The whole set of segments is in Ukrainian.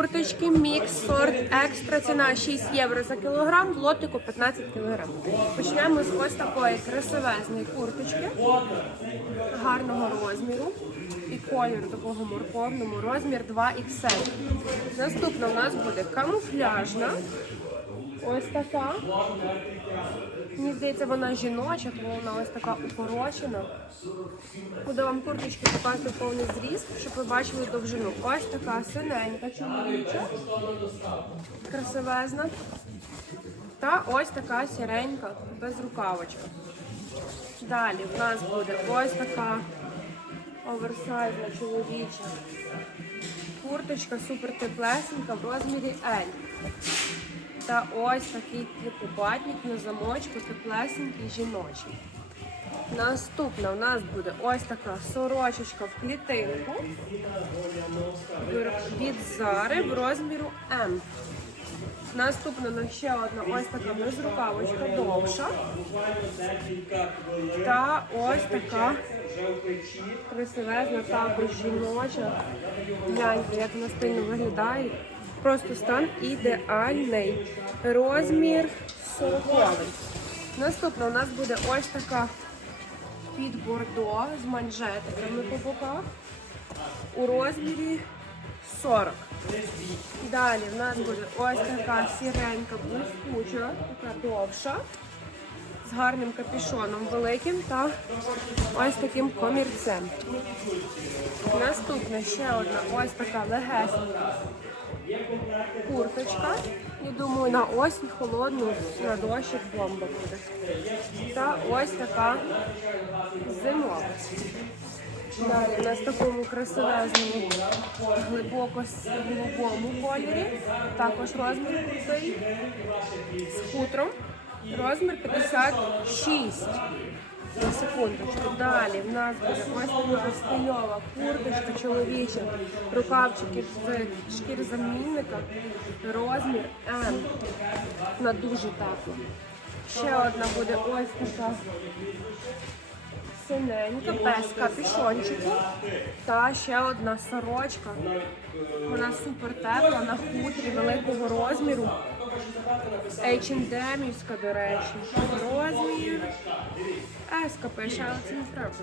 Курточки мікс сорт екстра. Ціна 6 євро за кілограм, в лотику 15 кілограм. Почнемо з ось такої красивезної курточки гарного розміру. І колір такого морковному, розмір 2XL. Наступна у нас буде камуфляжна. Ось така. Мені здається, вона жіноча, тому вона ось така укорочена. Буду вам курточки показувати повний зріст, щоб ви бачили довжину. Ось така синенька чоловіча, красивезна. Та ось така сіренька, без рукавочка. Далі в нас буде ось така оверсайзна чоловіча. Курточка супер теплесенька в розмірі L. Та ось такий трикупатник на замочку, теплесенький жіночий. Наступна у нас буде ось така сорочечка в клітинку від Зари в розміру М. Наступна у ще одна ось така безрукавочка довша. Та ось така красивезна, також жіноча. Гляньте, як вона стильно виглядає. Просто стан ідеальний. Розмір 40. Наступна у нас буде ось така під бордо з манжетиками по боках у розмірі 40. Далі в нас буде ось така сіренька блискуча, така довша, з гарним капюшоном великим та ось таким комірцем. Наступна ще одна ось така легесенька курточка. Я думаю, на осінь холодну на дощик бомба буде. Та ось така зимова. Далі у нас такому красивезному, глибоко голубому кольорі. Також розмір крутий. З хутром. Розмір 56. На секундочку. Далі в нас буде така стильова курточка чоловіча, рукавчики з шкіри замінника, розмір М. Вона дуже тепла. Ще одна буде ось така синенька, без капюшончику. Та ще одна сорочка. Вона супер тепла, на хутрі великого розміру. H&M-івська, до речі. Розмір. Еска пише, але це не правда.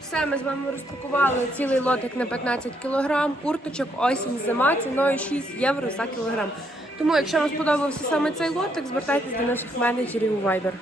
Все, ми з вами розпакували цілий лотик на 15 кг, курточок, осінь, зима ціною 6 євро за кілограм. Тому, якщо вам сподобався саме цей лотик, звертайтесь до наших менеджерів у Viber.